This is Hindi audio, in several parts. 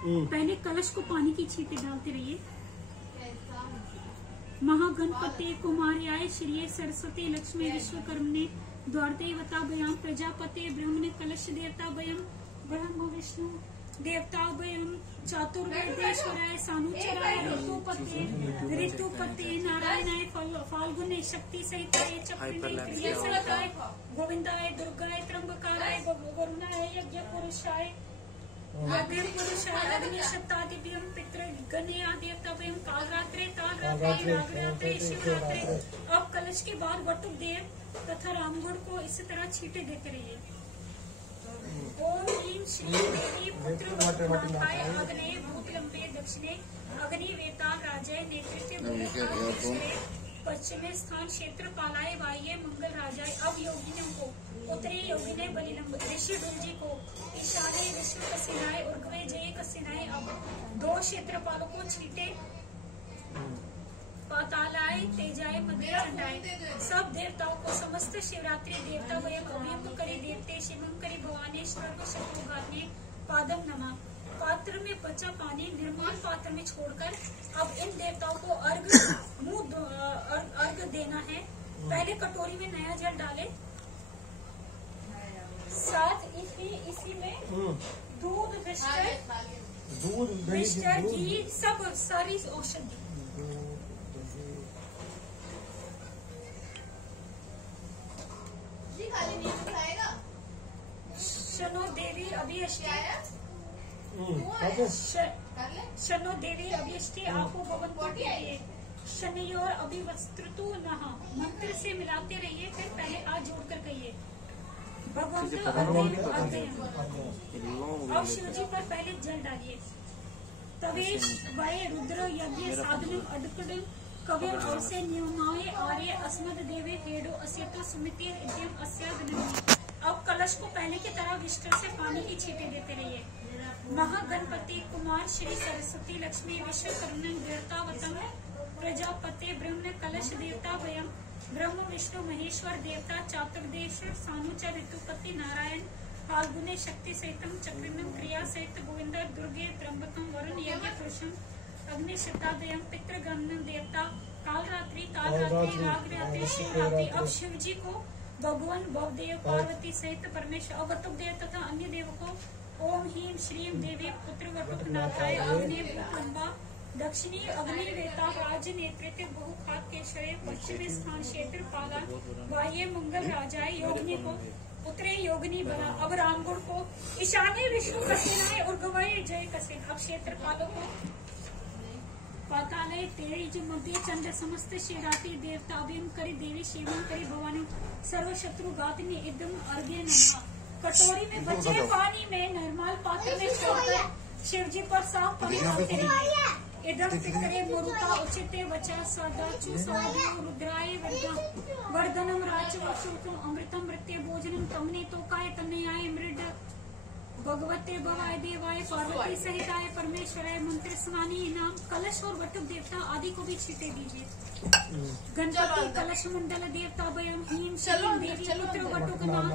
पहले कलश को पानी की छींटे डालते रहिए। महागणपते कुमार्याय श्री सरस्वती लक्ष्मी विश्वकर्मणे द्वारदेवता भयम प्रजापते ब्रह्मणे कलश देवता भयम ब्रह्म विष्णु देवता भयम चातुर्वेदेश्वराय सानुचराय ऋतुपते नारायणाय फाल्गुने शक्ति सहिताय चक्रिणे क्रिया सहिताय गोविंदाय दुर्गाय त्र्यंबकाय वरुणाय यज्ञ पुरुषाय अग्नि सप्तादिव्यम पितृगणे देवताभ्यम कालरात्रे रागरात्रे शिवरात्रे। अब कलश के बाद वटुक देव तथा रामगुण को इसी तरह छींटे देते रहिए। ओम ह्रीं श्री देवी पुत्र वटुमाताय अग्ने भूतलंबे दक्षिणे अग्नि वेताल राजय नेतृत्व पश्चिमे स्थान क्षेत्र पालाय वाये मंगल राजाय। अब योगिनों को उत्तरी योगिने बलिलंब ऋषि जी को ईशाने विष्णु कसिनाय उर्गवे जय कसिनाय। अब दो क्षेत्रपालों को छींटे पातालाय तेजाय मध्य चंडाय। सब देवताओं को समस्त शिवरात्रि देवता वयम अभियम करी देवते शिवम करी भवानी सर्व शत्रुघातने पादम नमः। पात्र में बचा पानी निर्मल पात्र में छोड़कर अब इन देवताओं को अर्घ देना है। पहले कटोरी में नया जल डाले, साथ इसी में दूध विस्टर घी सब सारी औषधि। शनो देवी शनो देवी अभिष्टि आपो भवन्तु के शनि और अभिवस्त्रतु नः। मंत्र से मिलाते रहिए, फिर पहले आज जोड़कर कहिए भगवंत। अब शिव जी पर पहले जल डालिए। तवेश वय रुद्र यज्ञ साधन अडकड़ कवे और से नियमाए आर्य अस्मद देवे हेडो अस्यतो सुमिति इद्यम अस्याग्नि। अब कलश को पहले की तरह विष्टर से पानी की छींटे देते रहिए। महागणपति कुमार श्री सरस्वती लक्ष्मी विश्वकर्मण देवतावतम प्रजापते ब्रह्म कलश देवता भयम ब्रह्म विष्णु महेश्वर देवता चातुर्देश्वर सानुचर ऋतुपति नारायण फाल्गुने शक्ति सहितम चक्रिणम क्रिया सहित गोविंद दुर्गे त्र्यंबकम वरुण यज्ञ पुरुषम अग्नि सिद्धादयम पितृगण देवता कालरात्रि रागरात्रि शिवरात्रि। अब शिव जी को भगवान भवदेव पार्वती सहित परमेश्वर वटुक देव तथा अन्य देव को ओम ह्रीं श्रीं देवी पुत्र वटुकनाथाय अग्नि भूतलंबा दक्षिणी अग्नि वेता राज नेतृत्व बहुखात केशरे पश्चिमी स्थान क्षेत्र पाला वाह्य मंगल राजाय। योगिनी को उत्तरे योगिनी बना। अब रामगुण को ईशान्य विष्णु कसेनाय उर्गवय जय कसेन। अब क्षेत्रपालों को पातालय तेज मध्य चंद्र समस्त शिवरात्रि देवता अभियम करी देवी शिवम करी भवानी सर्व शत्रु घातिनी इदम अर्घ्य नमः। कटोरी में बचे पानी में निर्मल पात्र में छोड़कर शिव जी पर साफ पानी डालते रहिए। इदम पितरे मुरुता उचिते वचा सदाचु साधु रुद्राय वर्धनम राज वशुतम अमृतम मृत्य भोजनम तमने तोकाय तनयाय मृड भगवते भवाय देवाय पार्वती सहिताय परमेश्वराय मंत्र स्नानी नाम। कलश और वटुक देवता आदि को भी छींटे दीजिए। गणपति कलश मंडल देवता भयम ह्रीं श्रीं देवी पुत्र वटुक नाम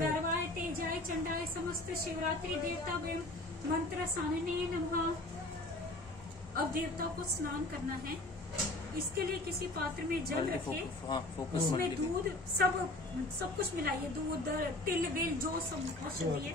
गर्वाय तेजाय चंडाय समस्त शिवरात्रि देवता भयम मंत्र सानने नमः। अब देवता को स्नान करना है। इसके लिए किसी पात्र में जल रखे, उसमें दूध सब कुछ मिलाइए। दूध तिल विल जो सब औषधि है।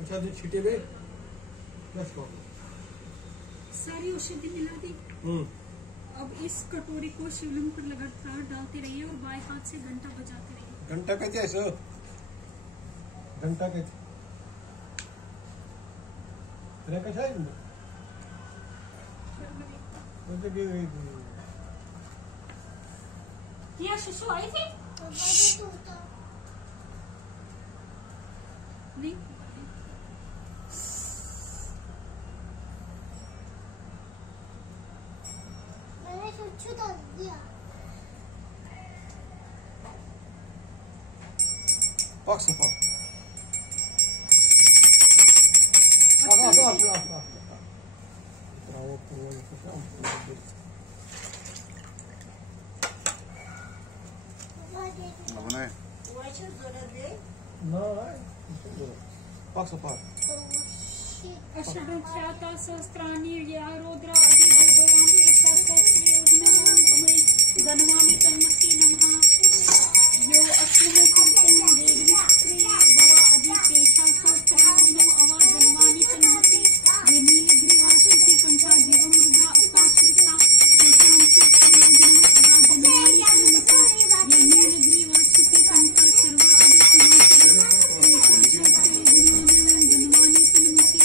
अच्छा छीटे में सारी औषधि मिला दी। अब इस कटोरी को शिवलिंग पर लगातार डालते रहिए और बाएं हाथ से घंटा बजाते रहिए। घंटा कैसे ऐसा? घंटा कैसे? कैसा है? क्या शिशु आई थी? नहीं Pak sepat. Apa nih? Pak sepat. अष्टभक्षाता सहस्त्राणि Rudra अधिभूभयां पेशा सहस्रयोजनामय गणवामि तन्मसि नमः यो अस्मिन् कृतं देवी भव अधि पेशा सहस्रयोजनो अवा गणवामि तन्मसि ये नीलग्रीवाश्रुति कंठा देवं रुद्रा अपाश्रिता पेशां सहस्रयोजनो अवा गणवामि तन्मसि ये नीलग्रीवाश्रुति कंठा सर्वा अधि समाचर पेशा सहस्रयोजनो गणवामि तन्मसि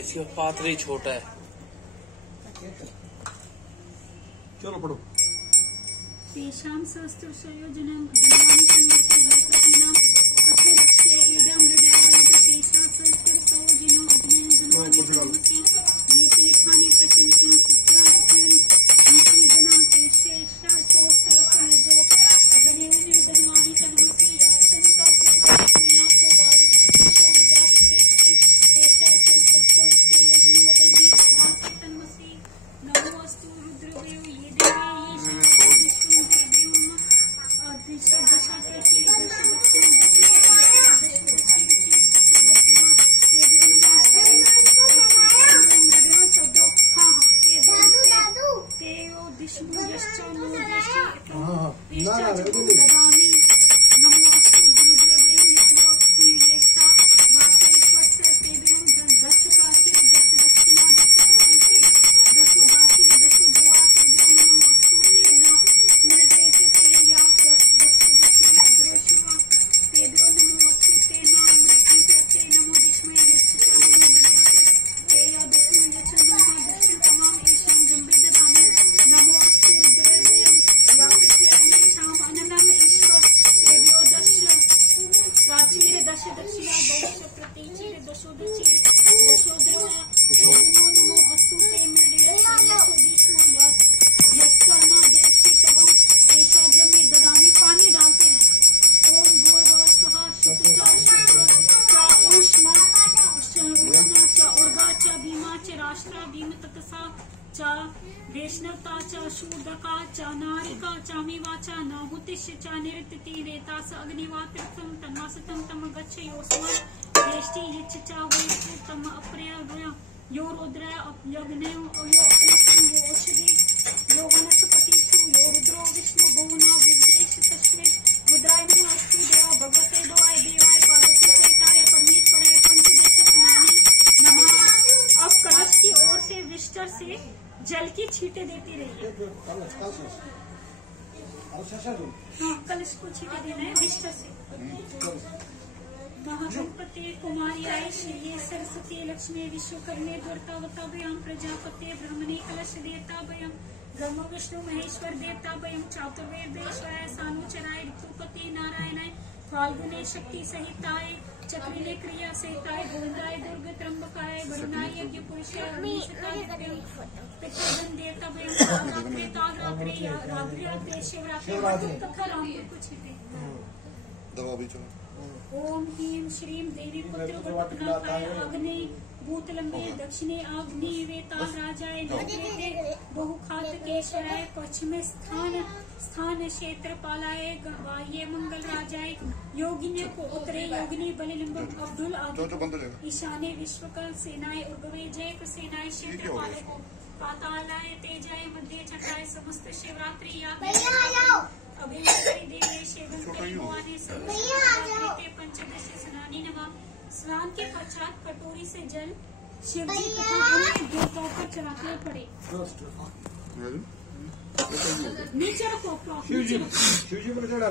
इसका पात्र ही छोटा है। चलो पढ़ो। तेषां सहस्रयोजनं गणवामि तन्मसि प्रतिनां कथोदक्ष्य इदं हृदयावयत तेषां सहस्रयोजनो गणवामि तन्मसि ये तीर्थानि प्रचन्त्य सुत्यान् निषीदना तेषेषा सहस्रयोजो गणयोनि गणवामि तन्मसि यासन्ता पूर्वपूयासो वायुषो रुद्राभिषेक्ते तेषां सहस्रयोजनो गणवामि तन्मसि नमो अस्तु रुद्रदेव ये वैष्णवता च शूदका च नारिका चामिवाचा नाहुतिश्च च निरृतति रेतास अग्निवात्रं तन्वासतं तम गच्छ योस्मात् वेष्टि यच्च च वयसु तम अप्रय यो रुद्र यज्ञयो यो अपनसं यो औषधि यो वनस्पतिषु यो रुद्रो विष्णु बहुना विदेश तस्मै रुद्राय नमः अस्तु देवा भगवते देवाय देवाय पार्वती सहिताय परमेश्वराय पंचदश स्नानि नमः। अब कलश की ओर से विष्टर से जल की छींटे देती रहिए। हाँ, कलश को छींटे देना है विष्टर से। महागणपते कुमार्याय श्रीये सरस्वती लक्ष्मी विश्वकर्मे द्वर्तावताभ्यां प्रजापते ब्रह्मणे कलश देवताभ्यां ब्रह्म विष्णु महेश्वर देवताभ्यां चातुर्वेदेश्वराय सानुचराय ऋतुपति नारायणाय फाल्गुने शक्ति सहिताय चक्रिले क्रिया सहिताय गोविंदाय दुर्ग त्र्यंबकाय वरुणाय यज्ञ पुरुषाय पितृगण देवताभ्यां रात्रि शिवरात्रि कथा रामपुर को छींटे। दवा भी चलो। ओम ह्रीं श्रीं देवी पुत्र वटनाथाय अग्नि भूतलंबे दक्षिणे अग्नि वेता राजाय नैवेद्य बहुखातकेश्वराय पश्चिमे स्थान क्षेत्रपालाय वाये मंगल राजाय योगिनी को उत्तरे योगिनी बलिलंबम अब्दुल आदि ईशाने विश्वकल सेनाय उर्गवे जय सेनाय क्षेत्रपालय पातालाय तेजाय मध्य छटाय समस्त शिवरात्रि याद अभिनेत्री देवी शिवम परिवाने समस्त पंचदश स्नानी नमः। स्नान के पश्चात कटोरी से जल शिव जी तथा अन्य देवताओं पर चढ़ाते पड़े। नीचे रखो शिव जी पर चढ़ा